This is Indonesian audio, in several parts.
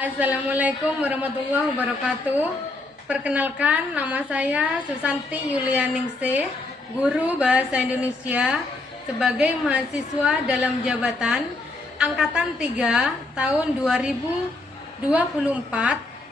Assalamualaikum warahmatullahi wabarakatuh. Perkenalkan, nama saya Susanti Yulianingsih, guru Bahasa Indonesia sebagai mahasiswa dalam jabatan Angkatan 3 tahun 2024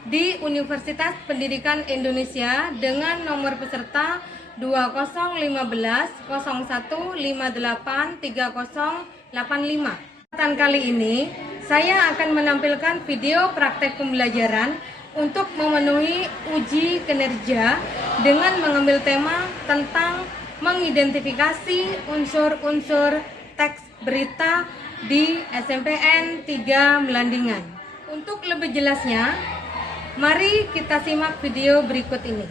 di Universitas Pendidikan Indonesia dengan nomor peserta 2015 0158 3085. Kesempatan kali ini saya akan menampilkan video praktek pembelajaran untuk memenuhi uji kinerja dengan mengambil tema tentang mengidentifikasi unsur-unsur teks berita di SMPN 3 Melandingan. Untuk lebih jelasnya, mari kita simak video berikut ini.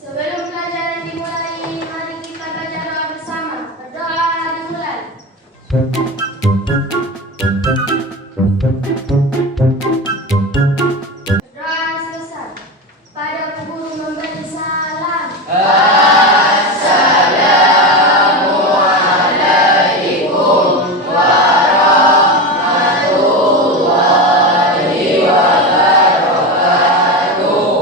Sebelum pelajaran dimulai, mari kita baca doa bersama. Berdoa dimulai. Doa selesai. Pada guru memberi salam. Assalamualaikum warahmatullahi wabarakatuh.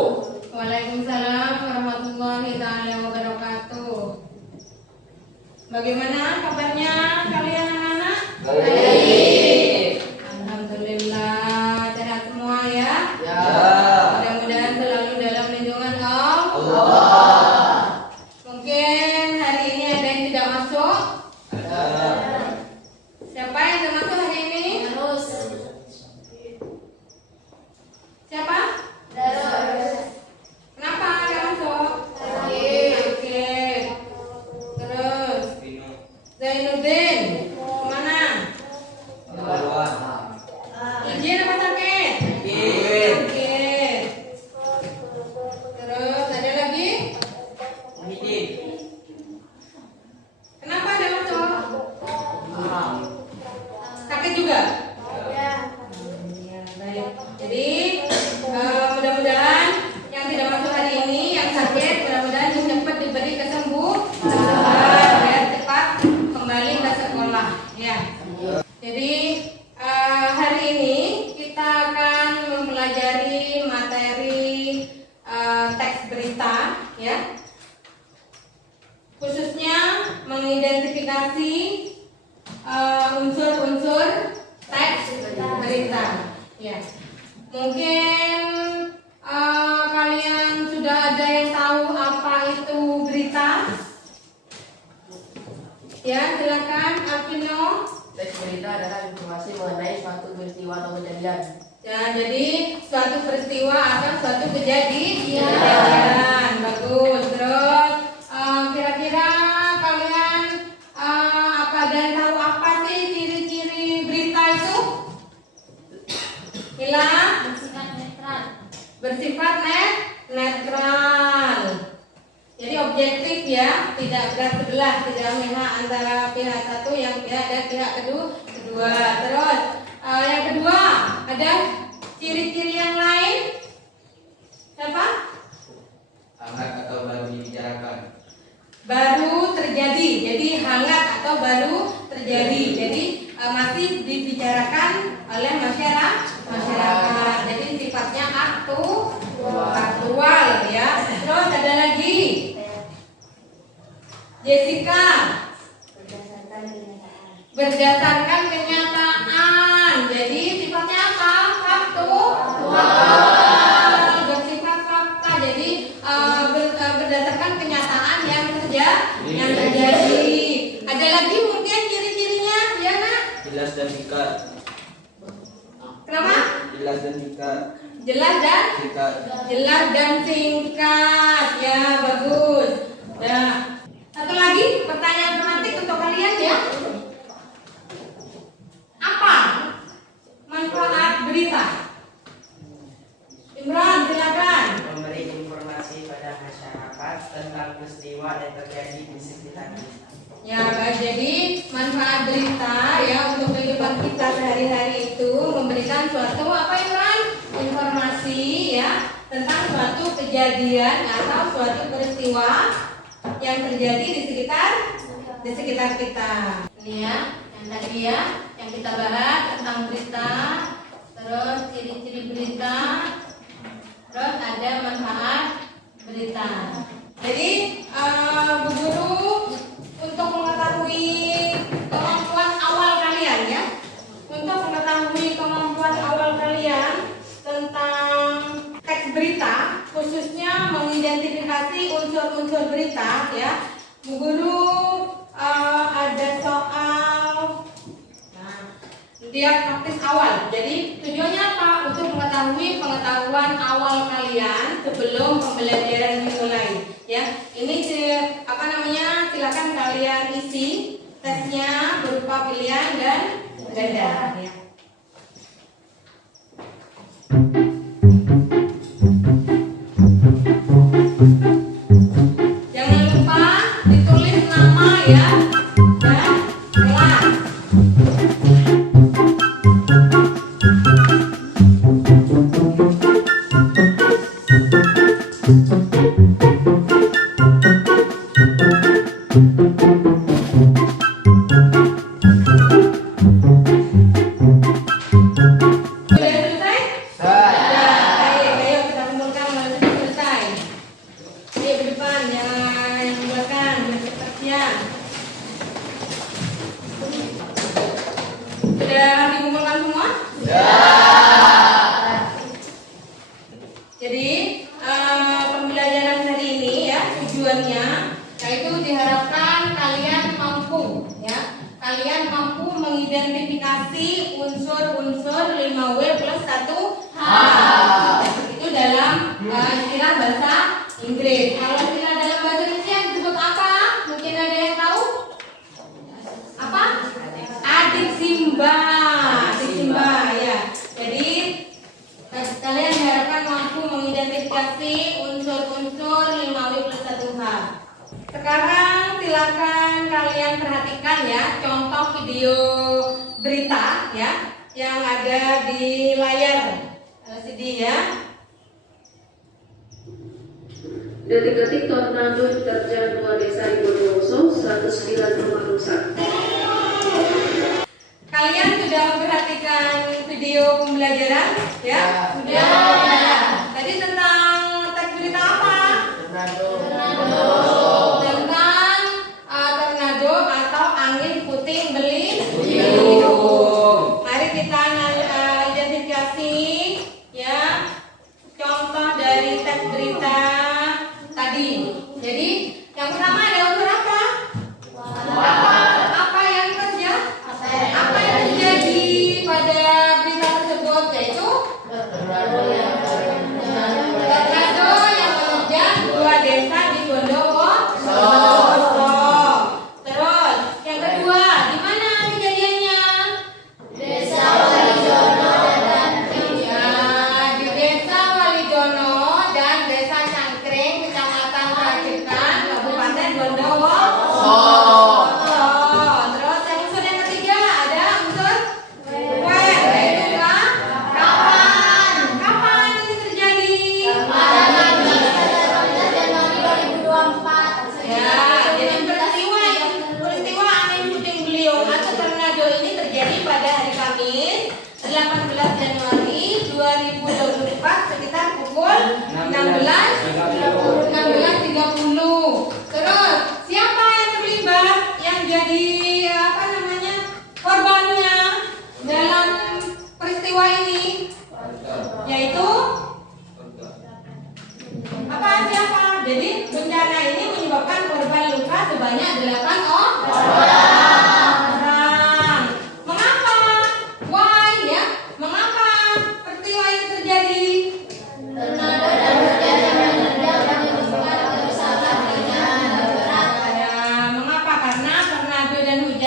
Waalaikumsalam warahmatullahi wabarakatuh. Bagaimana kabarnya kalian anak-anak? Baik. Alhamdulillah, sehat semua ya? Ya. Mudah-mudahan selalu dalam lindungan Allah. Mungkin hari ini ada yang tidak masuk. Siapa yang tidak masuk hari ini? Terus. Siapa? Terus. Kenapa tidak masuk? Sakit. Sakit. Terus Zainuddin mana? Izin apa sakit? Sakit. Terus ada lagi? Kenapa ada masuk? Sakit juga? Ya. Ya, baik. Jadi mudah-mudahan yang tidak masuk hari ini, yang sakit, mudah-mudahan cepat diberi kesembuhan biar cepat kembali ke sekolah. Ya. Jadi hari ini kita akan mempelajari materi teks berita, ya. Khususnya mengidentifikasi unsur-unsur teks berita. Ya. Mungkin kalian sudah ada yang tahu apa itu berita? Ya, silakan Alvino. Teks berita adalah informasi mengenai suatu peristiwa atau kejadian. Ya, jadi suatu peristiwa atau suatu kejadian. Bagus. Terus kira-kira kalian apa dan tahu apa sih ciri-ciri berita itu? Hilang? Bersifat netral. Bersifat netral. Jadi objektif ya, tidak berat sebelah, tidak memihak antara pihak satu yang pihak dan pihak kedua. Terus yang kedua ada ciri-ciri yang lain. Siapa? Hangat atau baru dibicarakan. Baru terjadi. Jadi hangat atau baru terjadi. Jadi masih dibicarakan oleh masyarakat. Jadi sifatnya aktual ya. Terus ada lagi Jessica. Berdasarkan kenyataan. Jadi sifatnya apa? Faktu. Bersifat fakta. Jadi berdasarkan kenyataan yang terjadi. Ada lagi mungkin ciri-cirinya, ya nak? Jelas dan singkat. Kenapa? Jelas dan singkat. Jelas dan singkat. Ya, bagus. Ya. Satu lagi pertanyaan tematik untuk kalian ya. Apa manfaat berita? Imran, silakan. Memberi informasi pada masyarakat tentang peristiwa yang terjadi di sekitar kita. Ya, baik. Jadi manfaat berita ya untuk kehidupan kita sehari-hari itu memberikan suatu apa Imran? Informasi ya tentang suatu kejadian atau suatu peristiwa yang terjadi di sekitar kita. Ini ya, yang tadi ya yang kita bahas tentang berita, terus ciri-ciri berita, terus ada manfaat berita. Jadi Bu Guru untuk mengetahui kemampuan awal kalian ya, untuk mengetahui kemampuan awal kalian tentang teks berita, khususnya mengidentifikasi unsur-unsur berita ya, Bu Guru ada soal dia praktis awal. Jadi tujuannya apa? Untuk mengetahui pengetahuan awal kalian sebelum pembelajaran dimulai. Ya, ini silakan kalian isi tesnya berupa pilihan dan ganda. Ya. Jangan lupa ditulis nama ya dan kelas. Mengidentifikasi unsur-unsur 5W plus 1H. Itu dalam istilah bahasa Inggris. Kalau istilah dalam bahasa Indonesia disebut apa? Mungkin ada yang tahu? Apa? Adik Simba. Adik Simba ya. Jadi kalian diharapkan mampu mengidentifikasi unsur-unsur 5W plus 1H. Sekarang silakan kalian perhatikan ya contoh video berita ya yang ada di layar LCD ya. Detik-detik tornado diterjang 2 desa di Bondowoso, 109 rumah rusak. Kalian sudah memperhatikan video pembelajaran ya? Sudah. Tadi tentang teks berita apa? Tentang tornado atau angin puting beliung. Mari kita identifikasi ya contoh dari teks berita tadi. Jadi yang pertama ada unsur apa? Apa yang terjadi pada berita tersebut yaitu tornado yang menerjang 2 desa di Bondowoso. Terus yang kedua, di mana kejadiannya? Desa Walijono dan ya, di Desa Walijono dan Desa Cangkring, Kecamatan Racikan, Kabupaten Bondowoso. Terus yang unsur yang ketiga ada unsur W, yaitu kapan ini terjadi? Pada tanggal 1 Januari 2024. Ya, jadi peristiwa angin puting beliung atau tornado ini terjadi pada hari Kamis 18 Januari 2024 sekitar pukul 16.30. Terus siapa yang terlibat yang jadi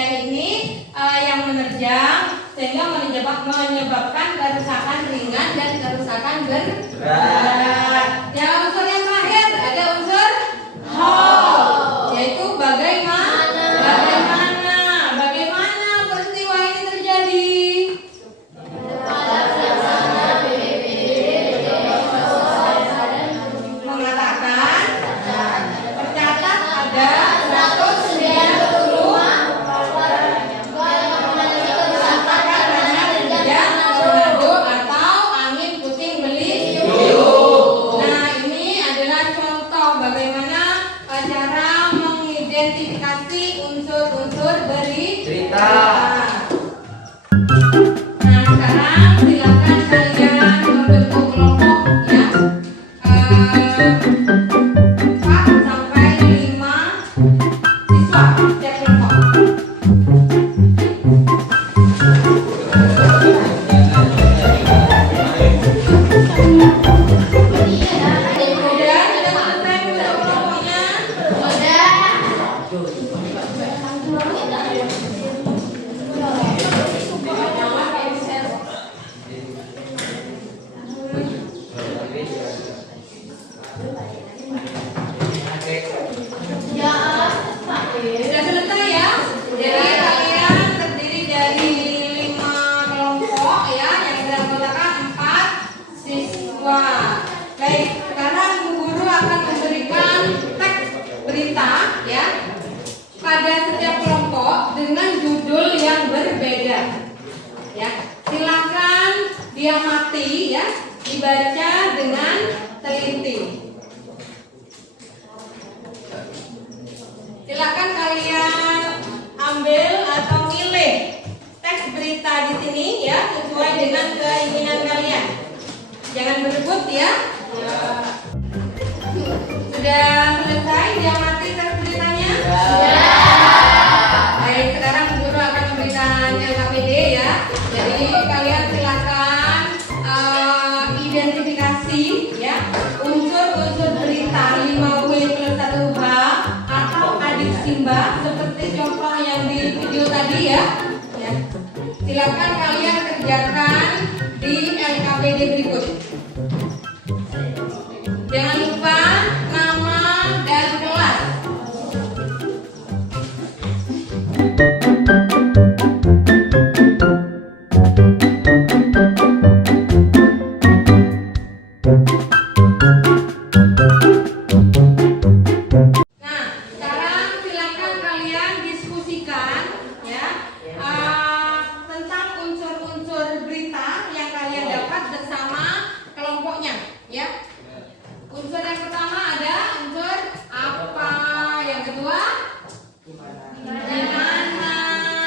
hujan ini yang menerjang sehingga menyebabkan kerusakan ringan dan kerusakan berat. Yang unsur yang terakhir ada unsur ho, yaitu bagaimana peristiwa ini terjadi. Mengatakan tercatat ada 190 tornado atau angin puting beliung. Nah, ini adalah contoh bagaimana cara mengidentifikasi unsur-unsur berita. Nah, sekarang silakan kalian membentuk kelompok ya. 4 sampai 5 siswa setiap kelompok. Sudah selesai bentuk kelompoknya? Sudah selesai ya? Jadi kalian terdiri dari 5 kelompok ya, yang dalam kotakan 4 siswa. Baik, sekarang Bu Guru akan memberikan teks berita ya pada setiap kelompok dengan judul yang berbeda. Ya, silakan diamati ya, dibaca dengan teliti. Silakan kalian ambil atau pilih teks berita di sini ya sesuai dengan keinginan kalian. Jangan berebut ya. Sudah selesai diamati teks beritanya? Baik, sekarang Guru akan memberikan LKPD ya. Jadi kalian silakan identifikasi ya unsur-unsur berita 5W plus 1H atau adik Simba seperti contoh yang di video tadi ya. Silakan kalian kerjakan di LKPD berikut. Jangan lupa nama dan kelas. Nah, sekarang silakan kalian diskusikan ya tentang unsur-unsur berita yang kalian dapat bersama kelompoknya ya. Unsur yang pertama ada unsur apa, yang kedua di mana,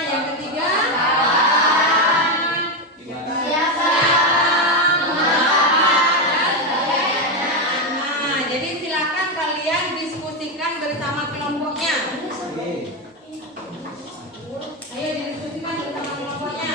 yang ketiga kapan, siapa, mengapa, dan bagaimana. Nah, jadi silakan kalian diskusikan bersama kelompoknya. Ayo didiskusikan bersama kelompoknya.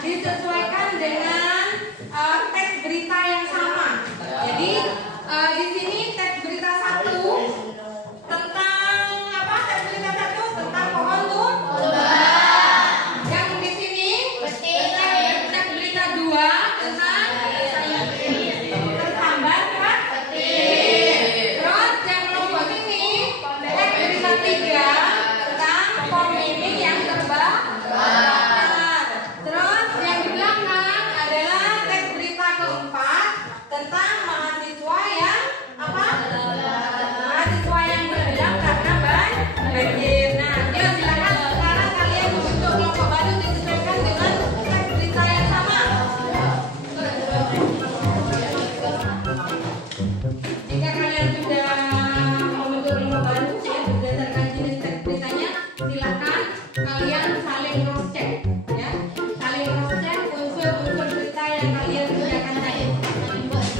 disesuaikan dengan teks berita yang sama. Jadi di sini teks berita 1 tentang apa? Teks berita 1 tentang pohon tumbuhan. Yang di sini teks berita 2 tentang tersambar kan? Terus yang kelompok ini teks berita 3 tentang pemilih yang terbakar. Terus yang di belakang adalah teks berita keempat tentang mahasiswa yang apa? Mahasiswa yang berdiam karena banjir. Nah, yuk silakan sekarang kalian membentuk kelompok baru disesuaikan dengan teks berita yang sama. Jika kalian sudah membentuk kelompok baru ya berdasarkan jenis teks beritanya, silakan kalian saling cross check ya. Saling cross check unsur-unsur berita yang kalian kerjakan tadi.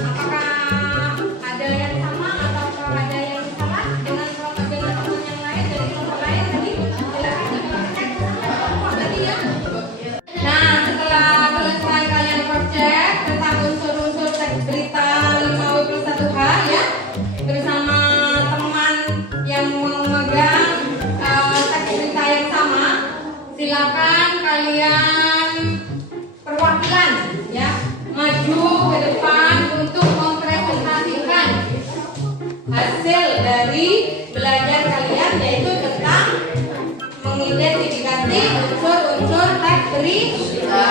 Apakah ada yang sama atau ada yang salah dengan kelompok dengan teman yang lain dari kelompok lain tadi? Silakan di-cross check kelompok tadi ya. Nah, setelah selesai kalian cross check tentang unsur-unsur teks berita 5W+1H ya bersama teman yang memegang teks berita yang sama, silakan kalian perwakilan ya maju ke depan untuk mempresentasikan hasil dari belajar kalian, yaitu tentang mengidentifikasi unsur-unsur teks berita.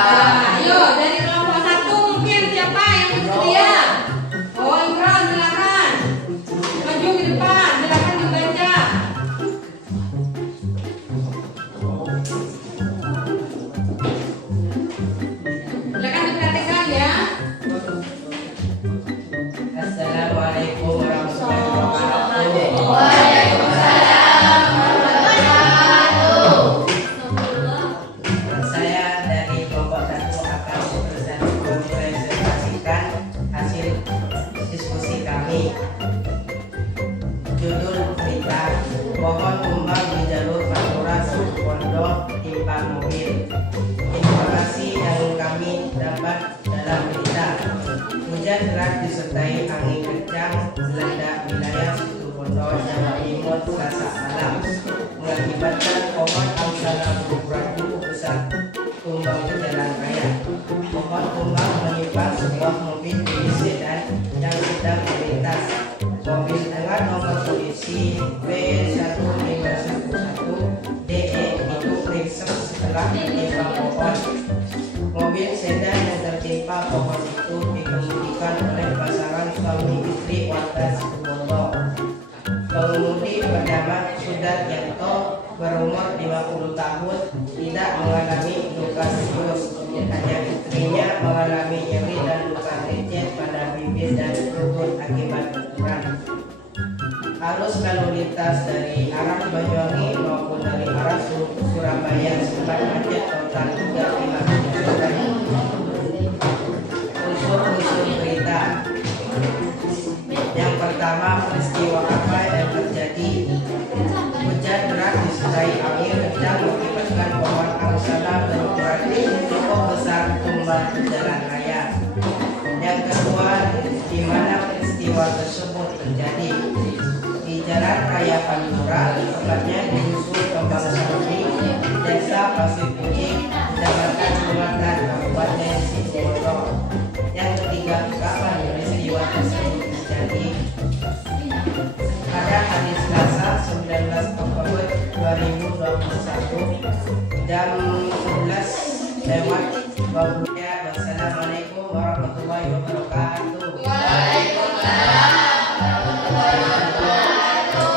Ayo dari kelompok 1 mungkin siapa yang bersedia? Oh, Imran silakan maju ke depan, silakan dibaca. Silakan diperhatikan ya. Assalamualaikum warahmatullahi wabarakatuh. Saya dari kelompok 1 akan mempresentasikan hasil diskusi kami. Judul berita: pohon tumbang di jalur Pantura Situbondo timpa mobil. Informasi yang kami dapat dalam berita: hujan deras disertai angin kencang melanda wilayah Situbondo, Jawa Timur Selasa malam, mengakibatkan pohon angsana berukuran besar tumbang di jalan raya. Pohon tumbang menimpa sebuah mobil jenis sedan yang sedang melintas. Mobil dengan nomor polisi P1511DE itu ringsek setelah menimpa pohon. Mobil sedan yang tertimpa pohon itu dikemudikan oleh pasangan suami istri warga Situbondo. Pengemudi bernama Sudaryanto berumur 50 tahun tidak mengalami luka serius. Hanya istrinya mengalami nyeri dan luka lecet pada bibir dan lutut akibat benturan. Arus lalu lintas dari arah Banyuwangi maupun dari arah Surabaya sempat macet total 3 km. Unsur-unsur berita. Yang pertama, peristiwa apa yang terjadi? Hujan deras disertai angin kencang mengakibatkan pohon angsana berukuran cukup besar tumbang di jalan raya. Yang kedua, di mana peristiwa tersebut terjadi? Di Jalan Raya Pantura, tepatnya di Dusun Kembang Sari, Desa Pasir Putih, Kecamatan Lumatan, Kabupaten Situbondo. Yang ketiga, kapan peristiwa tersebut terjadi? Pada hari Selasa 19 Oktober 2021 jam 11:20. Wassalamualaikum warahmatullahi wabarakatuh. Waalaikumsalam warahmatullahi wabarakatuh.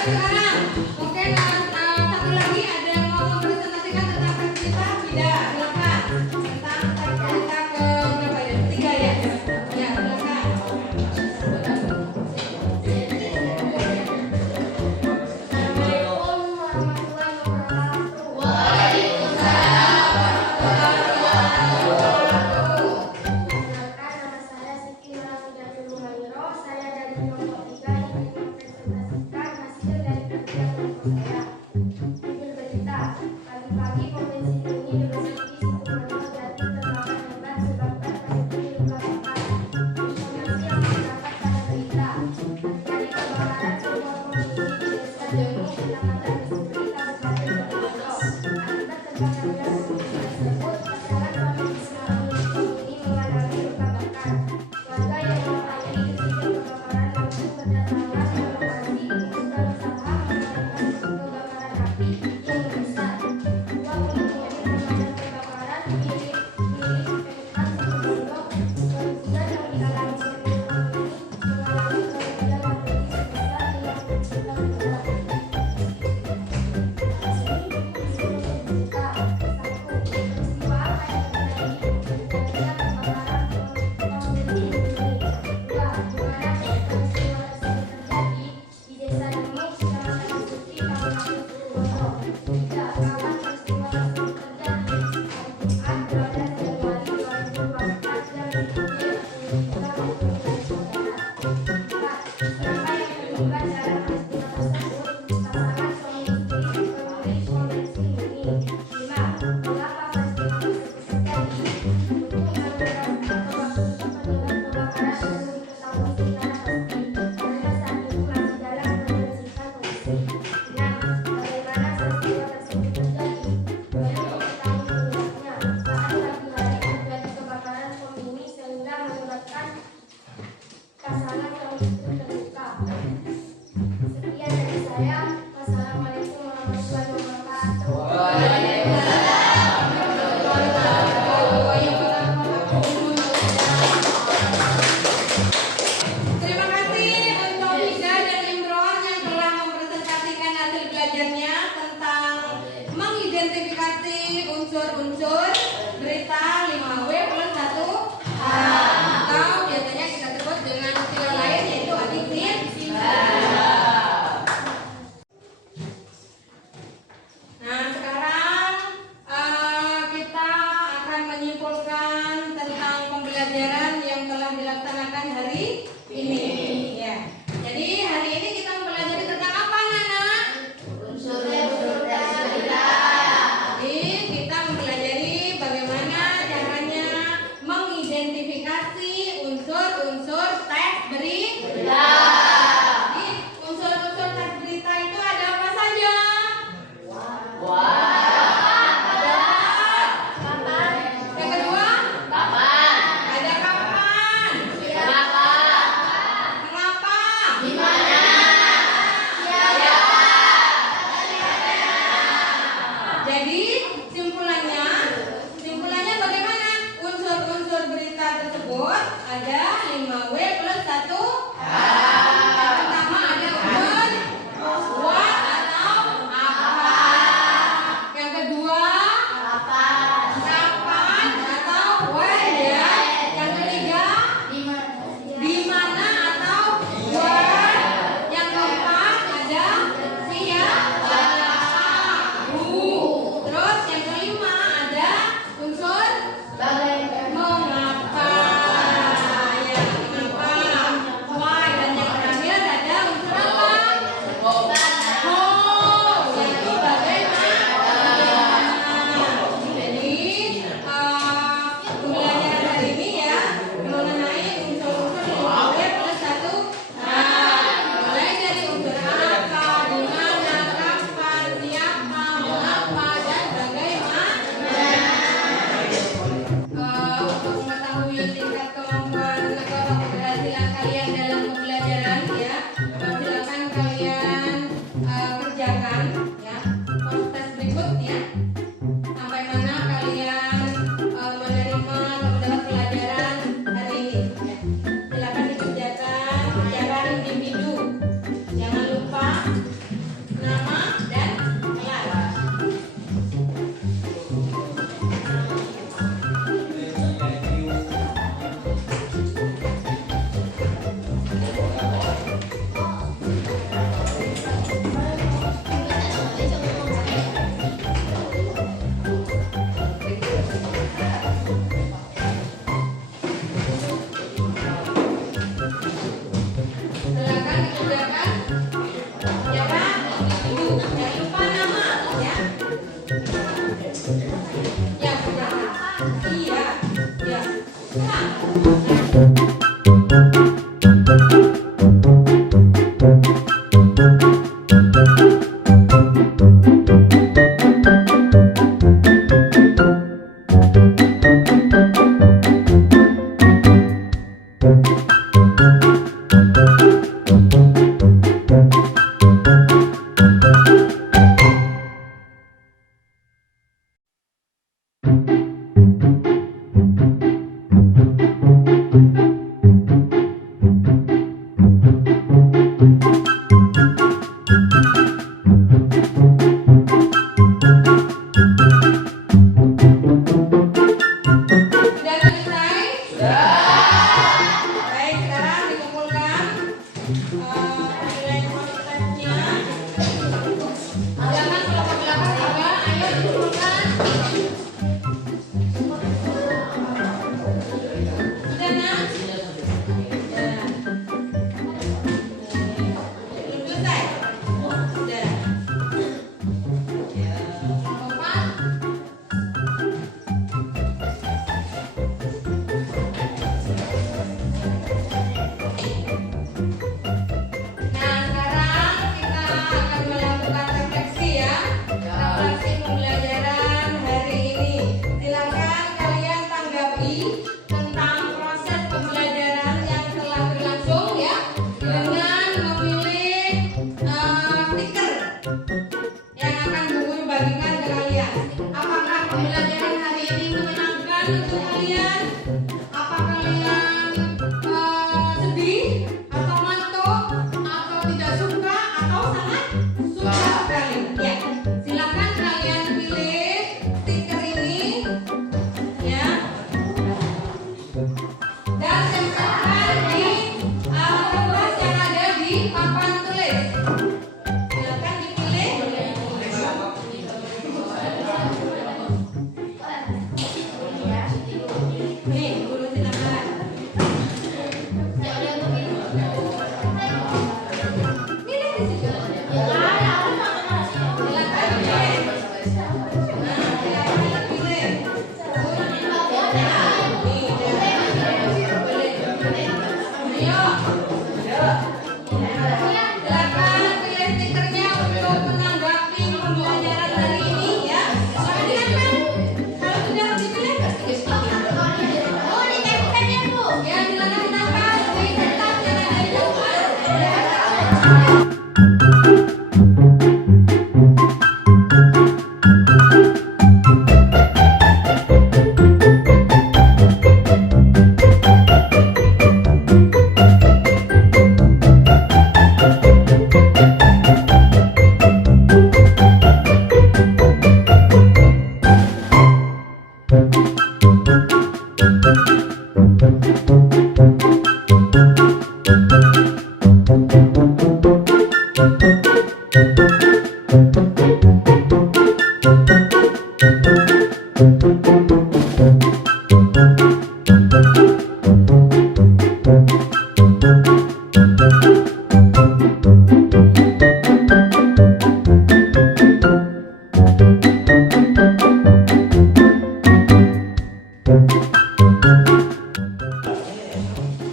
Sekarang mungkin satu lagi ada yang mau mempresentasikan tentang teks berita? Tidak, silakan. Tentang teks berita ke berapa ya? 3 ya? Ya, silakan. Saya dari kelompok 3 ingin mempresentasikan hasil dari kerja kelompok Jemu, Kecamatan Misuri, Kabupaten Bondowoso. Akibat terbakarnya komisi tersebut, pasangan suami istri ini mengalami luka bakar. Warga yang mengetahui kejadian kebakaran langsung berdatangan ke lokasi untuk berusaha memadamkan kebakaran api yang membesar. Dua pengemudi pemadam kebakaran milik Pemkab Situbondo Kerubunan yang dialami sopir truk ini mengalami kerugian materi sebesar 50 juta rupiah. Peristiwa apa yang terjadi? Terjadinya kebakaran tahun 2020. Dua, di mana peristiwa tersebut terjadi? Di Desa Demuk, Kecamatan Misuri, Kabupaten Situbondo. Tiga, kapan peristiwa tersebut terjadi? Hari Jumat 12 Januari 2024 jam 7.30 waktu Indonesia Barat. Empat, siapa yang terlibat dalam peristiwa tersebut? Pasangan suami istri penulis konvensi ini. Lima, mengapa peristiwa tersebut terjadi? Untuk beberapa waktu penyebab kebakaran belum diketahui secara pasti karena saat itu masih dalam penyelidikan polisi. Enam, bagaimana peristiwa tersebut terjadi? Belum diketahui penyebabnya. Saat pagi hari terjadi kebakaran bom ini sehingga menyebabkan pasangan suami istri terluka. Sekian dari saya. Wassalamualaikum warahmatullahi wabarakatuh. Terima kasih untuk Ida dan Imron yang telah mempresentasikan hasil belajarnya tentang mengidentifikasi unsur-unsur berita 5W plus 1H atau biasanya kita sebut dengan istilah lain yaitu adiksi. Nah, sekarang kita akan menyimpulkan tentang pembelajaran yang telah dilaksanakan hari ini. Ya. Jadi hari ini kita mempelajari tentang apa, Nana? Unsur-unsur dasar berita. Jadi kita mempelajari bagaimana caranya mengidentifikasi unsur-unsur teks berita. Jadi unsur-unsur teks berita itu ada apa saja? Ada kapan? Yang kedua? Kapan? Ada kapan? Siapa? Mengapa? Di mana? Siapa? Jadi simpulannya bagaimana? Unsur-unsur berita tersebut ada 5W plus 1H. Yang pertama ada unsur what atau apa. Yang kedua kapan atau when ya. Yang ketiga di mana atau where. Yang keempat ada siapa, who. Terus yang kelima ada unsur mengapa. Ya, mengapa, why. Dan yang terakhir ada unsur apa? How, yaitu bagaimana. Jadi pembelajaran hari ini ya mengenai unsur-unsur 5W plus 1H. Mulai dari unsur apa, di mana, kapan, siapa, mengapa, dan bagaimana. Untuk mengetahui tingkat kemampuan atau keberhasilan kalian dalam pembelajaran ya, silakan kalian kerjakan ya tes berikut ya. Sampai mana kalian menerima atau mendapat pelajaran hari ini. Ya. Silakan dikerjakan secara individu. Jangan lupa nama dan kelas. Silakan dikerjakan secara individu. Jangan lupa nama ya. Ya, benar. Iya. Ya. Nah. yang akan Bu Guru bagikan ke kalian. Apakah pembelajaran hari ini menyenangkan untuk kalian? Apa kalian sedih atau ngantuk atau tidak suka atau sangat suka sekali? Ya, silakan kalian pilih stiker ini, ya, dan tempelkan di kertas yang ada di papan tulis. Silakan dipilih. Nih, Guru silakan. Pilih di situ. Silakan pilih. Nah, silakan pilih. Nih, ayo. Silakan pilih stikernya untuk menanggapi pembelajaran hari ini, ya. Silakan. Kalau sudah dipilih, oh, ditempelkan ya, Bu. Ya, silakan ditempel di kertas yang ada di depan.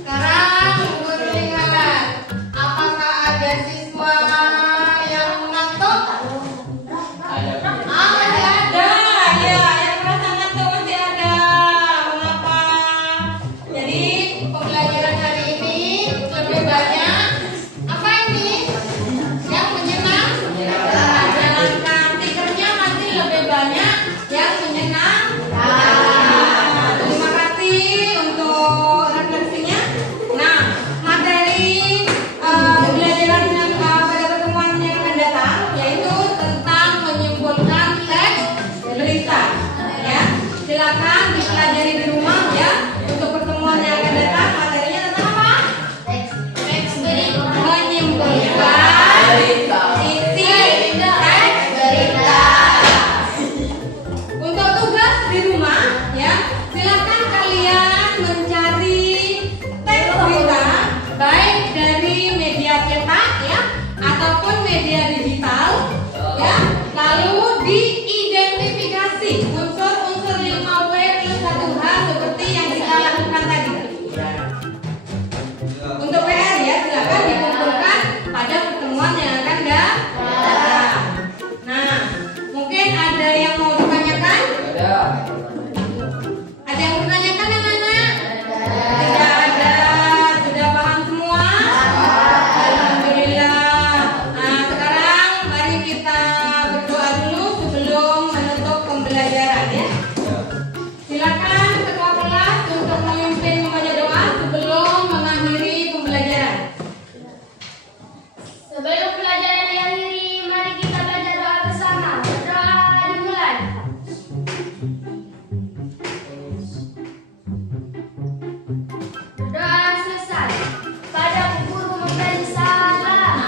Sekarang Guru lihat, apakah ada siswa yang ngantuk? Masih ada, ya, yang merasa ngantuk masih ada. Mengapa? Jadi pembelajaran hari ini lebih banyak apa ini? Yang menyenangkan. Stikernya masih lebih banyak yang menyenangkan. Terima kasih untuk refleksinya. Nah, materi pembelajaran yang pada pertemuan yang akan datang yaitu tentang menyimpulkan teks berita. Ya, silakan dipelajari di rumah ya. Untuk pertemuan yang akan datang materinya tentang apa? Teks berita. Menyimpulkan isi teks berita. Untuk tugas di rumah ya, silakan kalian mencari teks berita baik dari media cetak ya ataupun media digital ya. Lalu diidentifikasi unsur-unsur 5W plus 1H seperti yang kita lakukan tadi. Untuk PR ya, silakan dikumpulkan pada pertemuan yang akan datang. Nah, mungkin ada yang mau ditanyakan? Ada yang mau ditanyakan anak-anak? Tidak ada. Sudah paham semua? Alhamdulillah. Nah, sekarang mari kita berdoa dulu sebelum menutup pembelajaran ya. Silakan ketua kelas untuk memimpin membaca doa sebelum mengakhiri pembelajaran. Sebelum pelajaran diakhiri, mari kita baca doa bersama. Berdoa dimulai. Berdoa selesai. Pada guru memberi salam.